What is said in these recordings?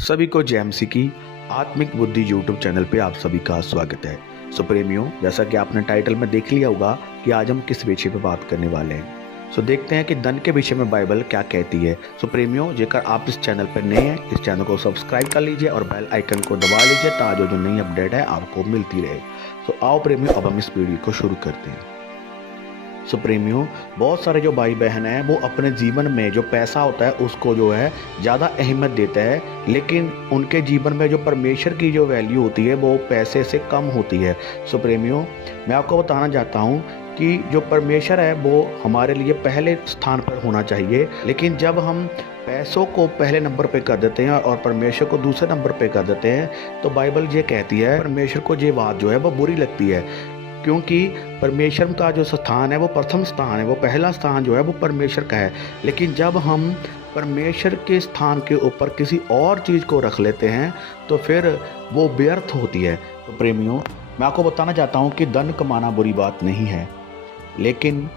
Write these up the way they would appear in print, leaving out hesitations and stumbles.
सभी को जेएमसी की आत्मिक बुद्धि यूट्यूब चैनल पे आप सभी का स्वागत है। सो प्रेमियों, जैसा कि आपने टाइटल में देख लिया होगा कि आज हम किस विषय पे बात करने वाले हैं। सो देखते हैं कि धन के विषय में बाइबल क्या कहती है। सो प्रेमियों, जेकर आप इस चैनल पर नए हैं, इस चैनल को सब्सक्राइब कर लीजिए और बेल आइकन को दबा लीजिए ताकि जो नई अपडेट है आपको मिलती रहे। सो आओ प्रेमियों, अब हम इस वीडियो को शुरू करते हैं। सो प्रेमियों, बहुत सारे जो भाई बहन हैं वो अपने जीवन में जो पैसा होता है उसको जो है ज़्यादा अहमियत देता है, लेकिन उनके जीवन में जो परमेश्वर की जो वैल्यू होती है वो पैसे से कम होती है। सो प्रेमियों, मैं आपको बताना चाहता हूँ कि जो परमेश्वर है वो हमारे लिए पहले स्थान पर होना चाहिए, लेकिन जब हम पैसों को पहले नंबर पे कर देते हैं और परमेश्वर को दूसरे नंबर पे कर देते हैं तो बाइबल ये कहती है, परमेश्वर को ये बात जो है वो बुरी लगती है, क्योंकि परमेश्वर का जो स्थान है वो प्रथम स्थान है, वो पहला स्थान जो है वो परमेश्वर का है। लेकिन जब हम परमेश्वर के स्थान के ऊपर किसी और चीज़ को रख लेते हैं तो फिर वो व्यर्थ होती है। तो प्रेमियों, मैं आपको बताना चाहता हूँ कि धन कमाना बुरी बात नहीं है, लेकिन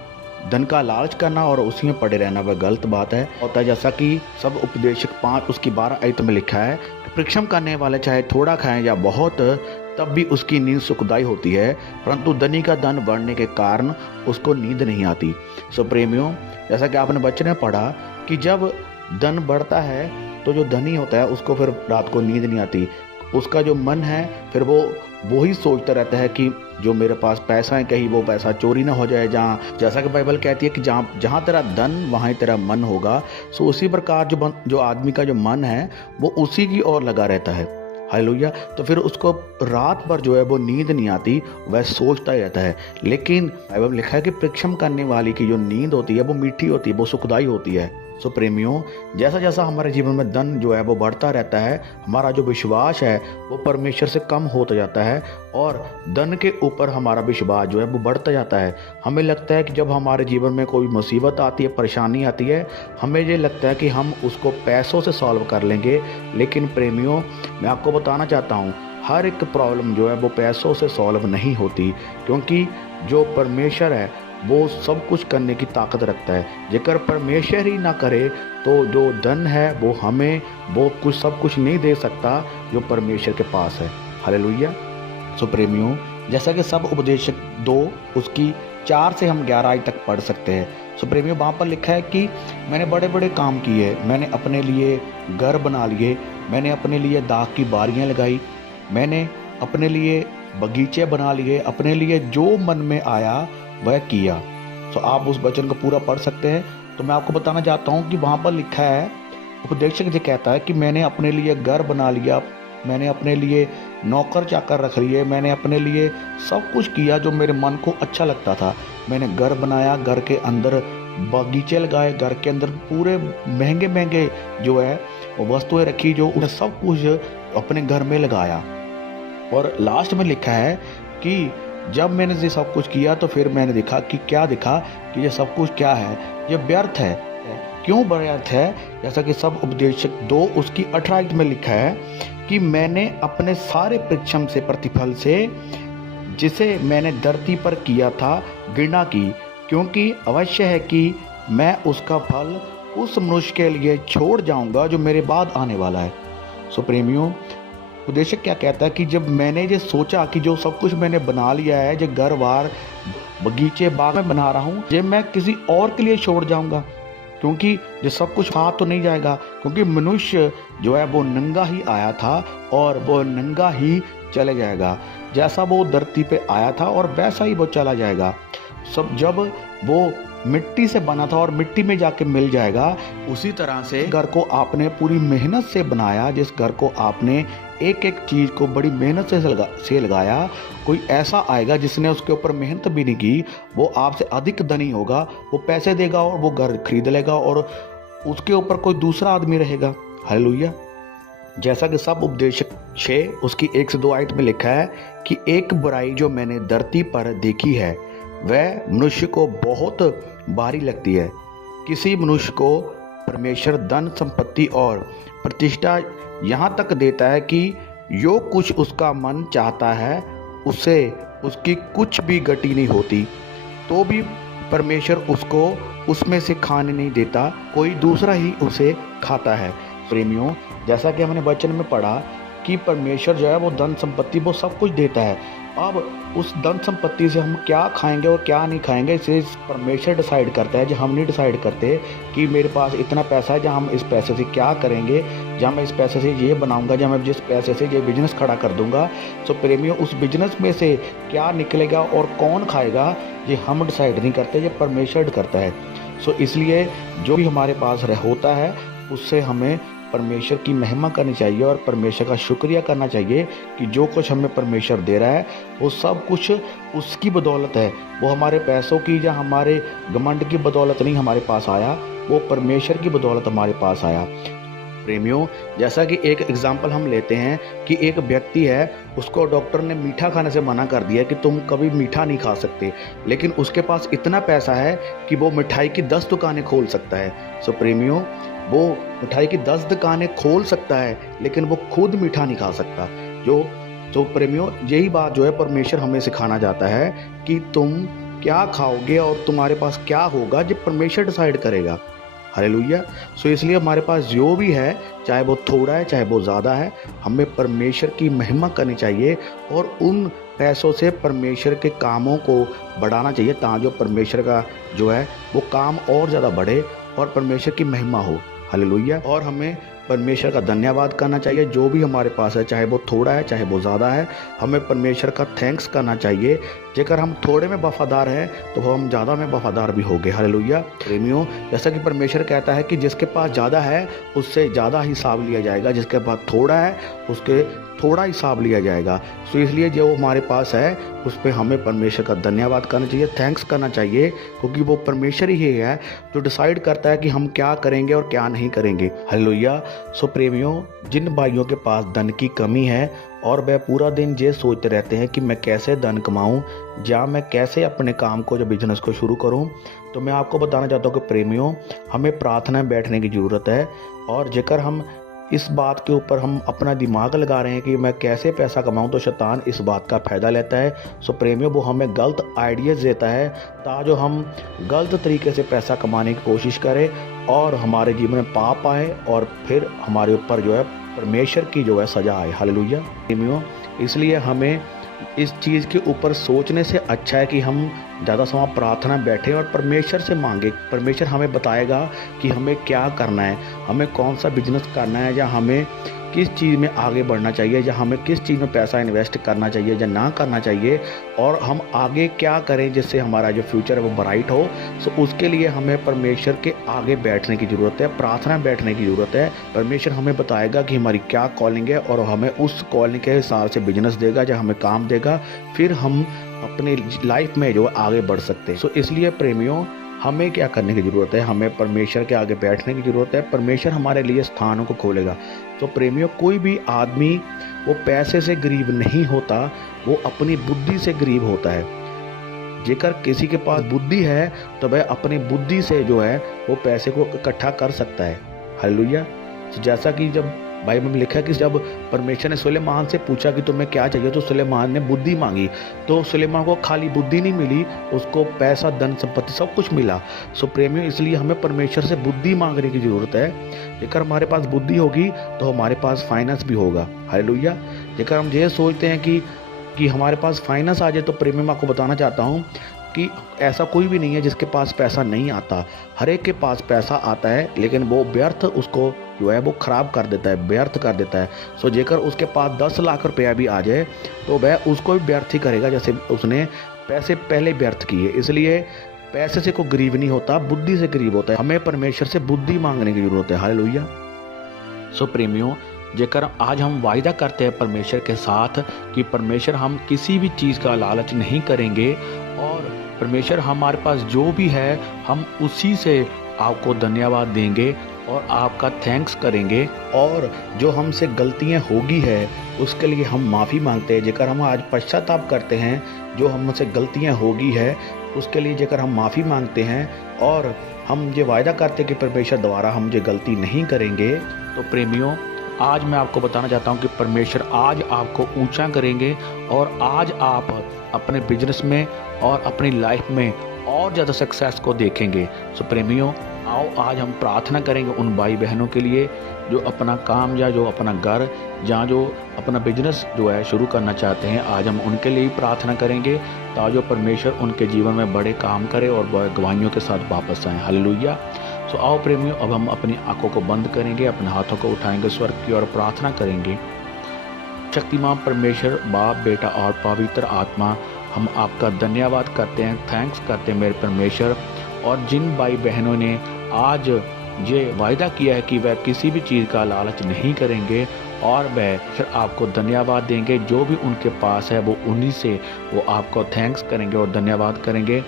धन का लालच करना और उसी में पड़े रहना वह गलत बात है। होता है जैसा कि सब उपदेशक 5 उसकी 12 आयत में लिखा है, परिश्रम करने वाले चाहे थोड़ा खाएं या बहुत, तब भी उसकी नींद सुखदाई होती है, परंतु धनी का धन बढ़ने के कारण उसको नींद नहीं आती। सो प्रेमियों, जैसा कि आपने बच्चे ने पढ़ा कि जब धन बढ़ता है तो जो धनी होता है उसको फिर रात को नींद नहीं आती। उसका जो मन है फिर वो ही सोचता रहता है कि जो मेरे पास पैसा है कहीं वो पैसा चोरी ना हो जाए। जहाँ जैसा कि बाइबल कहती है कि जहाँ तेरा धन वहाँ ही तेरा मन होगा। सो उसी प्रकार जो आदमी का जो मन है वो उसी की ओर लगा रहता है। हालेलुया। तो फिर उसको रात भर जो है वो नींद नहीं आती, वह सोचता ही रहता है। लेकिन बाइबल लिखा है कि परिश्रम करने वाली की जो नींद होती है वो मीठी होती है, वो सुखदाई होती है। सो प्रेमियों, जैसा जैसा हमारे जीवन में धन जो है वो बढ़ता रहता है, हमारा जो विश्वास है वो परमेश्वर से कम होता जाता है और धन के ऊपर हमारा विश्वास जो है वो बढ़ता जाता है। हमें लगता है कि जब हमारे जीवन में कोई मुसीबत आती है, परेशानी आती है, हमें ये लगता है कि हम उसको पैसों से सॉल्व कर लेंगे। लेकिन प्रेमियों, मैं आपको बताना चाहता हूँ हर एक प्रॉब्लम जो है वो पैसों से सॉल्व नहीं होती, क्योंकि जो परमेश्वर है वो सब कुछ करने की ताकत रखता है। जेकर परमेश्वर ही ना करे तो जो धन है वो हमें वो कुछ सब कुछ नहीं दे सकता जो परमेश्वर के पास है। हालेलुया। सो प्रेमियों, जैसा कि सब उपदेशक 2 उसकी 4 से हम 11 तक पढ़ सकते हैं। सो प्रेमियों, वहाँ पर लिखा है कि मैंने बड़े बड़े काम किए, मैंने अपने लिए घर बना लिए, मैंने अपने लिए दाख की बारियाँ लगाई, मैंने अपने लिए बगीचे बना लिए, अपने लिए जो मन में आया वह किया। तो आप उस वचन को पूरा पढ़ सकते हैं। तो मैं आपको बताना चाहता हूँ कि वहाँ पर लिखा है, उपदेशक जी कहता है कि मैंने अपने लिए घर बना लिया, मैंने अपने लिए नौकर चाकर रख लिए, मैंने अपने लिए सब कुछ किया जो मेरे मन को अच्छा लगता था। मैंने घर बनाया, घर के अंदर बगीचे लगाए, घर के अंदर पूरे महंगे महंगे जो है वस्तुएं रखी, जो उन्हें सब कुछ अपने घर में लगाया। और लास्ट में लिखा है कि जब मैंने ये सब कुछ किया तो फिर मैंने देखा कि ये सब कुछ क्या है, ये व्यर्थ है। क्यों व्यर्थ है? जैसा कि सब उपदेशक 2 उसकी 18 में लिखा है कि मैंने अपने सारे परिश्रम से प्रतिफल से जिसे मैंने धरती पर किया था घृणा की, क्योंकि अवश्य है कि मैं उसका फल उस मनुष्य के लिए छोड़ जाऊंगा जो मेरे बाद आने वाला है। सो प्रेमियों, उपदेशक क्या कहता है कि जब मैंने ये सोचा कि जो सब कुछ मैंने बना लिया है, जो घर बार बगीचे बाग में बना रहा हूँ, ये मैं किसी और के लिए छोड़ जाऊंगा, क्योंकि ये सब कुछ हाथ तो नहीं जाएगा, क्योंकि मनुष्य जो है वो नंगा ही आया था और वो नंगा ही चले जाएगा। जैसा वो धरती पे आया था और वैसा ही वो चला जाएगा। सब जब वो मिट्टी से बना था और मिट्टी में जाके मिल जाएगा, उसी तरह से घर को आपने पूरी मेहनत से बनाया, जिस घर को आपने एक एक चीज़ को बड़ी मेहनत से लगाया, कोई ऐसा आएगा जिसने उसके ऊपर मेहनत भी नहीं की, वो आपसे अधिक धनी होगा, वो पैसे देगा और वो घर खरीद लेगा और उसके ऊपर कोई दूसरा आदमी रहेगा। हालेलुया। जैसा कि सब उपदेशक 6 उसकी 1 से 2 आयत में लिखा है कि एक बुराई जो मैंने धरती पर देखी है वह मनुष्य को बहुत भारी लगती है। किसी मनुष्य को परमेश्वर धन संपत्ति और प्रतिष्ठा यहाँ तक देता है कि जो कुछ उसका मन चाहता है उससे उसकी कुछ भी गति नहीं होती, तो भी परमेश्वर उसको उसमें से खाने नहीं देता, कोई दूसरा ही उसे खाता है। प्रेमियों, जैसा कि हमने वचन में पढ़ा कि परमेश्वर जो है वो धन संपत्ति वो सब कुछ देता है। अब उस धन संपत्ति से हम क्या खाएंगे और क्या नहीं खाएंगे इसे परमेश्वर डिसाइड करता है। जो हम नहीं डिसाइड करते कि मेरे पास इतना पैसा है, जहाँ हम इस पैसे से क्या करेंगे, जहाँ मैं इस पैसे से ये बनाऊंगा, जहाँ मैं जिस पैसे से ये बिजनेस खड़ा कर दूंगा। सो प्रेमियों, उस बिजनेस में से क्या निकलेगा और कौन खाएगा ये हम डिसाइड नहीं करते, ये परमेश्वर करता है। सो इसलिए जो भी हमारे पास होता है उससे हमें परमेश्वर की महिमा करनी चाहिए और परमेश्वर का शुक्रिया करना चाहिए कि जो कुछ हमें परमेश्वर दे रहा है वो सब कुछ उसकी बदौलत है। वो हमारे पैसों की या हमारे घमंड की बदौलत नहीं हमारे पास आया, वो परमेश्वर की बदौलत हमारे पास आया। प्रेमियों, जैसा कि एक एग्जाम्पल हम लेते हैं कि एक व्यक्ति है, उसको डॉक्टर ने मीठा खाने से मना कर दिया कि तुम कभी मीठा नहीं खा सकते, लेकिन उसके पास इतना पैसा है कि वो मिठाई की 10 दुकानें खोल सकता है। सो प्रेमियों, वो मिठाई की 10 दुकानें खोल सकता है लेकिन वो खुद मीठा नहीं खा सकता। तो प्रेमियों, यही बात जो है परमेश्वर हमें सिखाना चाहता है कि तुम क्या खाओगे और तुम्हारे पास क्या होगा, ये परमेश्वर डिसाइड करेगा। हालेलुया। सो इसलिए हमारे पास जो भी है, चाहे वो थोड़ा है चाहे वो ज़्यादा है, हमें परमेश्वर की महिमा करनी चाहिए और उन पैसों से परमेश्वर के कामों को बढ़ाना चाहिए, ताकि जो परमेश्वर का जो है वो काम और ज़्यादा बढ़े और परमेश्वर की महिमा हो। हालेलुया। और हमें परमेश्वर का धन्यवाद करना चाहिए जो भी हमारे पास है, चाहे वो थोड़ा है चाहे वो ज़्यादा है, हमें परमेश्वर का थैंक्स करना चाहिए। जेकर हम थोड़े में वफादार हैं तो हम ज़्यादा में वफादार भी होंगे। हालेलुया। प्रेमियों, जैसा कि परमेश्वर कहता है कि जिसके पास ज़्यादा है उससे ज़्यादा हिसाब लिया जाएगा, जिसके पास थोड़ा है उसके थोड़ा हिसाब लिया जाएगा। सो इसलिए जो हमारे पास है उस पर हमें परमेश्वर का धन्यवाद करना चाहिए, थैंक्स करना चाहिए, क्योंकि वो परमेश्वर ही है जो डिसाइड करता है कि हम क्या करेंगे और क्या नहीं करेंगे। हालेलुया। सो प्रेमियों, जिन भाइयों के पास धन की कमी है और वह पूरा दिन ये सोचते रहते हैं कि मैं कैसे धन कमाऊं या मैं कैसे अपने काम को जो बिजनेस को शुरू करूं, तो मैं आपको बताना चाहता हूं कि प्रेमियों, हमें प्रार्थना में बैठने की ज़रूरत है। और जेकर हम इस बात के ऊपर हम अपना दिमाग लगा रहे हैं कि मैं कैसे पैसा कमाऊं, तो शैतान इस बात का फ़ायदा लेता है। सो प्रेमियों, वो हमें गलत आइडियाज़ देता है ताकि हम गलत तरीके से पैसा कमाने की कोशिश करें और हमारे जीवन में पाप आए और फिर हमारे ऊपर जो है परमेश्वर की जो है सज़ा आए। हालेलुया। प्रेमियों, इसलिए हमें इस चीज़ के ऊपर सोचने से अच्छा है कि हम ज़्यादा समय प्रार्थना बैठे और परमेश्वर से मांगे। परमेश्वर हमें बताएगा कि हमें क्या करना है, हमें कौन सा बिजनेस करना है, या हमें किस चीज़ में आगे बढ़ना चाहिए, या हमें किस चीज़ में पैसा इन्वेस्ट करना चाहिए या ना करना चाहिए, और हम आगे क्या करें जिससे हमारा जो फ्यूचर है वो ब्राइट हो। सो उसके लिए हमें परमेश्वर के आगे बैठने की ज़रूरत है, प्रार्थना बैठने की ज़रूरत है। परमेश्वर हमें बताएगा कि हमारी क्या कॉलिंग है और हमें उस कॉलिंग के हिसाब से बिजनेस देगा या हमें काम देगा, फिर हम अपनी लाइफ में जो आगे बढ़ सकते हैं। सो इसलिए प्रेमियों, हमें क्या करने की ज़रूरत है, हमें परमेश्वर के आगे बैठने की ज़रूरत है। परमेश्वर हमारे लिए स्थानों को खोलेगा। तो प्रेमियों, कोई भी आदमी वो पैसे से गरीब नहीं होता, वो अपनी बुद्धि से गरीब होता है। जेकर किसी के पास बुद्धि है तो वह अपनी बुद्धि से जो है वो पैसे को इकट्ठा कर सकता है। हालेलुया। तो जैसा कि जब बाइबल में लिखा है कि जब परमेश्वर ने सुलेमान से पूछा कि तुम्हें क्या चाहिए, तो सुलेमान ने बुद्धि मांगी, तो सुलेमान को खाली बुद्धि नहीं मिली, उसको पैसा, धन संपत्ति सब कुछ मिला। सो प्रेमियों, इसलिए हमें परमेश्वर से बुद्धि मांगने की ज़रूरत है। जेकर हमारे पास बुद्धि होगी तो हमारे पास फाइनेंस भी होगा। हालेलुया। जेकर हम ये सोचते हैं कि हमारे पास फाइनेंस आ जाए, तो प्रेमियों, मैं आपको बताना चाहता हूँ कि ऐसा कोई भी नहीं है जिसके पास पैसा नहीं आता। हर एक के पास पैसा आता है, लेकिन वो व्यर्थ उसको जो है वो ख़राब कर देता है, व्यर्थ कर देता है। सो जेकर उसके पास 10 लाख रुपया भी आ जाए तो वह उसको भी व्यर्थ ही करेगा, जैसे उसने पैसे पहले व्यर्थ किए। इसलिए पैसे से कोई गरीब नहीं होता, बुद्धि से गरीब होता है। हमें परमेश्वर से बुद्धि मांगने की ज़रूरत है। हालेलुया। सो प्रेमियों, जेकर आज हम वायदा करते हैं परमेश्वर के साथ कि परमेश्वर हम किसी भी चीज़ का लालच नहीं करेंगे और परमेश्वर हमारे पास जो भी है हम उसी से आपको धन्यवाद देंगे और आपका थैंक्स करेंगे, और जो हमसे गलतियां होगी है उसके लिए हम माफ़ी मांगते हैं। जेकर हम आज पश्चाताप करते हैं, जो हमसे गलतियां होगी है उसके लिए जेकर हम माफ़ी मांगते हैं और हम ये वायदा करते हैं कि परमेश्वर द्वारा हम ये गलती नहीं करेंगे, तो प्रेमियों, आज मैं आपको बताना चाहता हूँ कि परमेश्वर आज आपको ऊंचा करेंगे और आज आप अपने बिजनेस में और अपनी लाइफ में और ज़्यादा सक्सेस को देखेंगे। सो प्रेमियों, आओ आज हम प्रार्थना करेंगे उन भाई बहनों के लिए जो अपना काम या जो अपना घर या जो अपना बिजनेस जो है शुरू करना चाहते हैं। आज हम उनके लिए ही प्रार्थना करेंगे ताकि परमेश्वर उनके जीवन में बड़े काम करे और गवाहियों के साथ वापस आएँ। हालेलुया। सो आओ प्रेमियों, अब हम अपनी आंखों को बंद करेंगे, अपने हाथों को उठाएंगे स्वर्ग की ओर, प्रार्थना करेंगे। शक्तिमान परमेश्वर, बाप, बेटा और पवित्र आत्मा, हम आपका धन्यवाद करते हैं, थैंक्स करते हैं मेरे परमेश्वर। और जिन भाई बहनों ने आज ये वायदा किया है कि वह किसी भी चीज़ का लालच नहीं करेंगे और वह फिर आपको धन्यवाद देंगे, जो भी उनके पास है वो उन्हीं से वो आपको थैंक्स करेंगे और धन्यवाद करेंगे।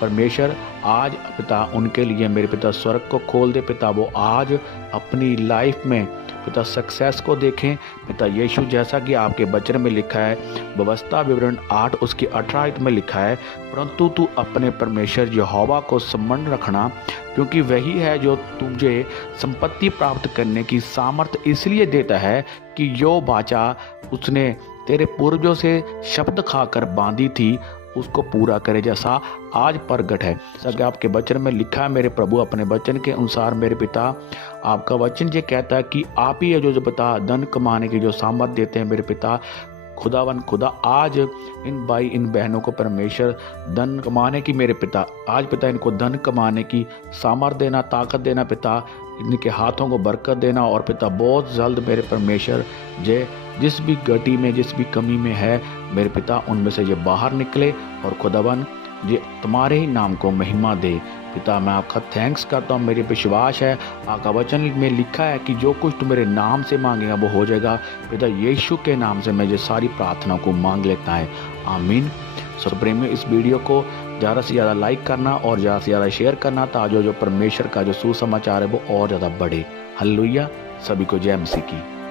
परमेश्वर आज पिता उनके लिए मेरे पिता स्वर्ग को खोल दे पिता, वो आज अपनी लाइफ में पिता सक्सेस को देखें पिता यीशु, जैसा कि आपके वचन में लिखा है, व्यवस्था विवरण 8 उसकी 18 में लिखा है, परंतु तू अपने परमेश्वर यहोवा को स्मरण रखना, क्योंकि वही है जो तुझे संपत्ति प्राप्त करने की सामर्थ्य इसलिए देता है कि जो वाचा उसने तेरे पूर्वजों से शब्द खाकर बांधी थी उसको पूरा करे, जैसा आज प्रगट है। जैसा आपके वचन में लिखा है मेरे प्रभु, अपने वचन के अनुसार मेरे पिता, आपका वचन ये कहता है कि आप ही है जो पिता धन कमाने की जो सामर्थ देते हैं मेरे पिता। खुदा आज इन भाई इन बहनों को परमेश्वर धन कमाने की मेरे पिता, आज पिता इनको धन कमाने की सामर्थ देना, ताकत देना पिता, इनके हाथों को बरकत देना और पिता बहुत जल्द मेरे परमेश्वर जिस भी गति में जिस भी कमी में है मेरे पिता उनमें से ये बाहर निकले और खुदावन ये तुम्हारे ही नाम को महिमा दे पिता। मैं आपका थैंक्स करता हूँ, मेरे विश्वास है आपका वचन में लिखा है कि जो कुछ तुम मेरे नाम से मांगेगा वो हो जाएगा पिता। यीशु के नाम से मैं ये सारी प्रार्थना को मांग लेता है, आमीन। सो प्रेमी, इस वीडियो को ज़्यादा से ज़्यादा लाइक करना और ज़्यादा से ज़्यादा शेयर करना ताकि जो परमेश्वर का जो सुसमाचार है वो और ज़्यादा बढ़े। हालेलुया। सभी को जय मसीह की।